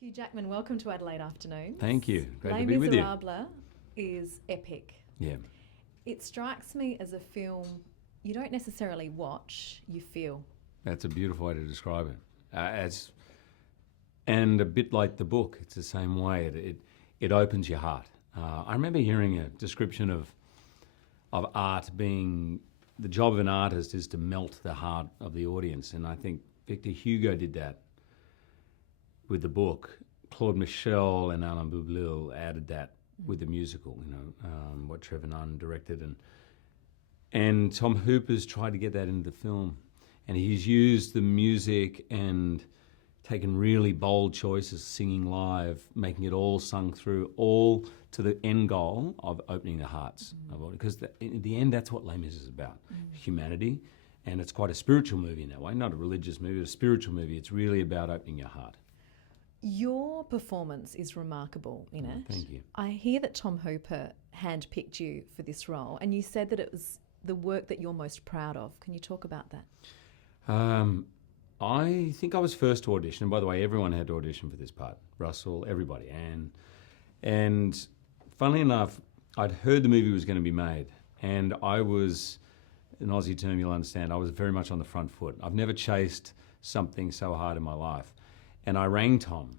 Hugh Jackman, welcome to Adelaide Afternoons. Thank you. Great Les to be with you. Miserables is epic. Yeah, It strikes me as a film you don't necessarily watch, you feel. that's a beautiful way to describe it. And a bit like the book, it's the same way. It opens your heart. I remember hearing a description of art being the job of an artist is to melt the heart of the audience, and I think Victor Hugo did that with the book. Claude Michel and Alain Boublil added that with the musical, what Trevor Nunn directed. And Tom Hooper's tried to get that into the film. And he's used the music and taken really bold choices, singing live, making it all sung through, all to the end goal of opening the hearts. Because in the end, that's what Les Mis is about, humanity. And it's quite a spiritual movie in that way, not a religious movie, a spiritual movie. It's really about opening your heart. Your performance is remarkable in it. Thank you. I hear that Tom Hooper handpicked you for this role, and you said that it was the work that you're most proud of. Can you talk about that? I think I was first to audition. And by the way, everyone had to audition for this part. Russell, everybody. And funnily enough, I'd heard the movie was going to be made. And I was, an Aussie term you'll understand, I was very much on the front foot. I've never chased something so hard in my life. And I rang Tom.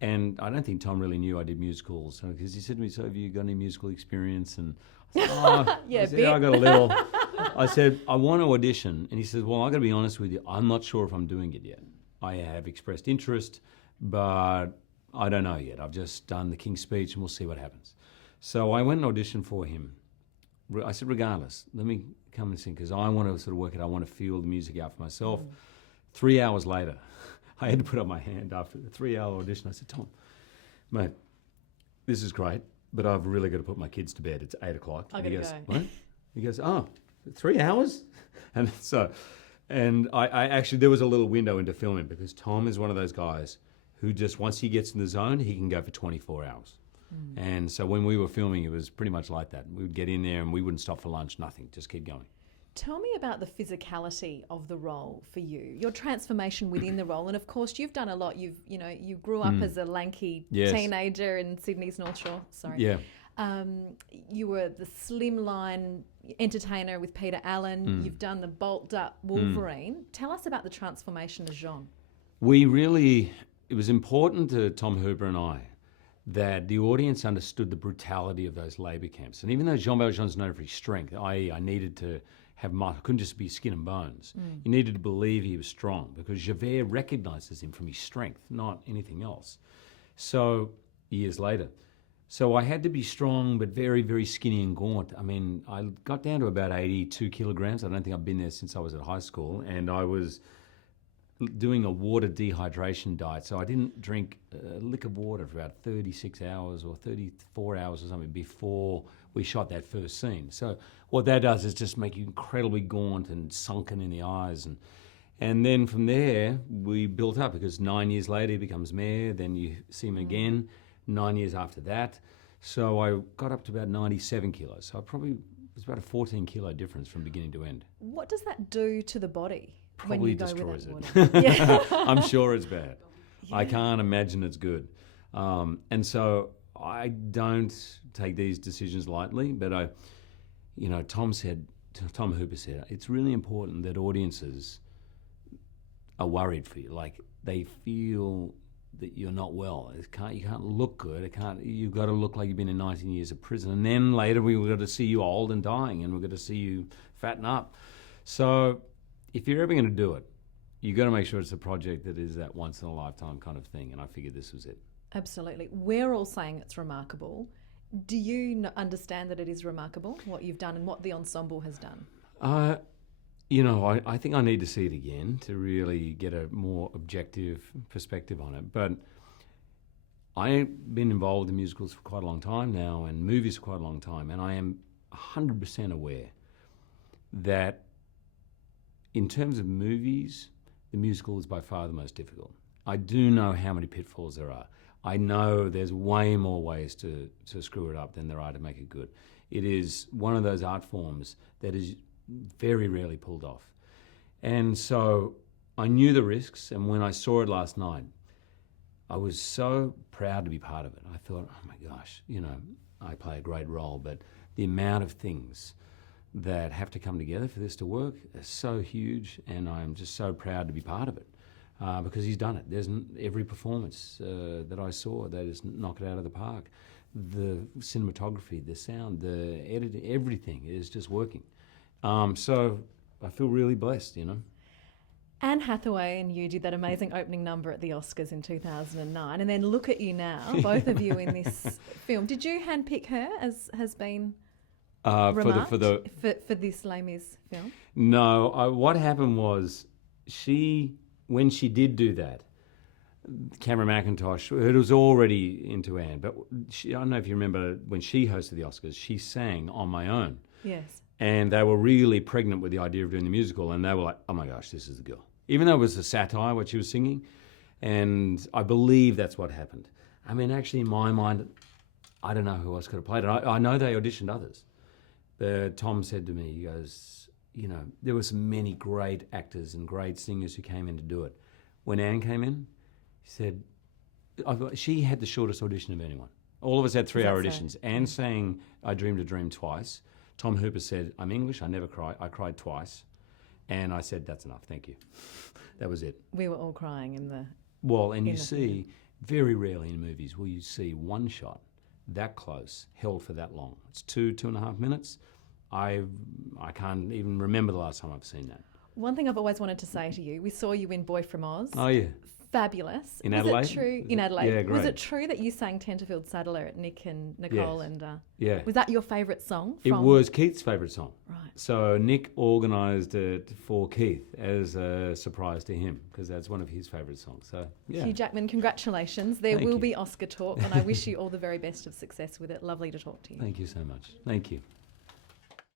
And I don't think Tom really knew I did musicals. Because he said to me, so have you got any musical experience? And I said, I got a little. I said, I want to audition. And he said, well, I got to be honest with you. I'm not sure if I'm doing it yet. I have expressed interest, but I don't know yet. I've just done the King's Speech and we'll see what happens. So I went and auditioned for him. I said, regardless, let me come and sing because I want to sort of work it. I want to feel the music out for myself. 3 hours later, I had to put up my hand after the 3-hour audition. I said, Tom, mate, this is great, but I've really got to put my kids to bed. It's 8 o'clock. I got to go. What? He goes, 3 hours? And I actually, there was a little window into filming because Tom is one of those guys who just, once he gets in the zone, he can go for 24 hours. And so when we were filming, it was pretty much like that. We would get in there and we wouldn't stop for lunch, nothing, just keep going. Tell me about the physicality of the role for you, your transformation within the role. And of course, you've done a lot. You grew up as a lanky teenager in Sydney's North Shore. Sorry. Yeah. You were the slimline entertainer with Peter Allen. You've done the bulked up Wolverine. Tell us about the transformation of Jean. It was important to Tom Hooper and I that the audience understood the brutality of those labour camps. And even though Jean Valjean's known for his strength, i.e. I needed to have muscle, couldn't just be skin and bones. You needed to believe he was strong because Javert recognises him from his strength, not anything else. So, years later. So I had to be strong but very, very skinny and gaunt. I mean, I got down to about 82 kilograms. I don't think I've been there since I was at high school. And I was doing a water dehydration diet. So I didn't drink a lick of water for about 36 hours or 34 hours or something before we shot that first scene. So what that does is just make you incredibly gaunt and sunken in the eyes. And then from there, we built up because 9 years later he becomes mayor. Then you see him again 9 years after that. So I got up to about 97 kilos. So it was about a 14 kilo difference from beginning to end. What does that do to the body Probably when you go destroys with it. that water? I'm sure it's bad. Yeah. I can't imagine it's good. And so I don't take these decisions lightly, but Tom Hooper said, it's really important that audiences are worried for you. Like they feel that you're not well. You can't look good. You've got to look like you've been in 19 years of prison. And then later we've got to see you old and dying, and we've got to see you fatten up. So if you're ever going to do it, you've got to make sure it's a project that is that once-in-a-lifetime kind of thing, and I figured this was it. Absolutely. We're all saying it's remarkable. Do you understand that it is remarkable, what you've done and what the ensemble has done? I think I need to see it again to really get a more objective perspective on it. But I've been involved in musicals for quite a long time now and movies for quite a long time, and I am 100% aware that in terms of movies, the musical is by far the most difficult. I do know how many pitfalls there are. I know there's way more ways to screw it up than there are to make it good. It is one of those art forms that is very rarely pulled off. And so I knew the risks, and when I saw it last night, I was so proud to be part of it. I thought, oh my gosh, I play a great role, but the amount of things that have to come together for this to work is so huge, and I'm just so proud to be part of it because he's done it. There's every performance that I saw, they just knock it out of the park. The cinematography, the sound, the editing, everything is just working. So I feel really blessed, Anne Hathaway and you did that amazing opening number at the Oscars in 2009, and then look at you now, both of you in this film. Did you handpick her, as has been remarked, for this Les Mis film? No. What happened was when she did do that, Cameron McIntosh, it was already into Anne, but I don't know if you remember when she hosted the Oscars, she sang On My Own. Yes. And they were really pregnant with the idea of doing the musical, and they were like, oh my gosh, this is the girl. Even though it was a satire, what she was singing, and I believe that's what happened. I mean, actually, in my mind, I don't know who else could have played it. I know they auditioned others. But Tom said to me, he goes, there were so many great actors and great singers who came in to do it. When Anne came in, he said, she had the shortest audition of anyone. All of us had 3-hour auditions. So? Anne sang I Dreamed a Dream twice. Tom Hooper said, I'm English, I never cry. I cried twice. And I said, that's enough, thank you. That was it. We were all crying in the... Well, and you see, very rarely in movies will you see one shot that close, held for that long. It's 2.5 minutes. I can't even remember the last time I've seen that. One thing I've always wanted to say to you, we saw you in Boy from Oz. Oh, yeah. Fabulous. In Adelaide? Was it true? In Adelaide. Yeah, great. Was it true that you sang Tenterfield Saddler at Nick and Nicole? Yes. And yeah. Was that your favourite song? It was Keith's favourite song. Right. So Nick organised it for Keith as a surprise to him because that's one of his favourite songs. So, yeah. Hugh Jackman, congratulations. There Thank will you. be Oscar talk, and I wish you all the very best of success with it. Lovely to talk to you. Thank you so much. Thank you.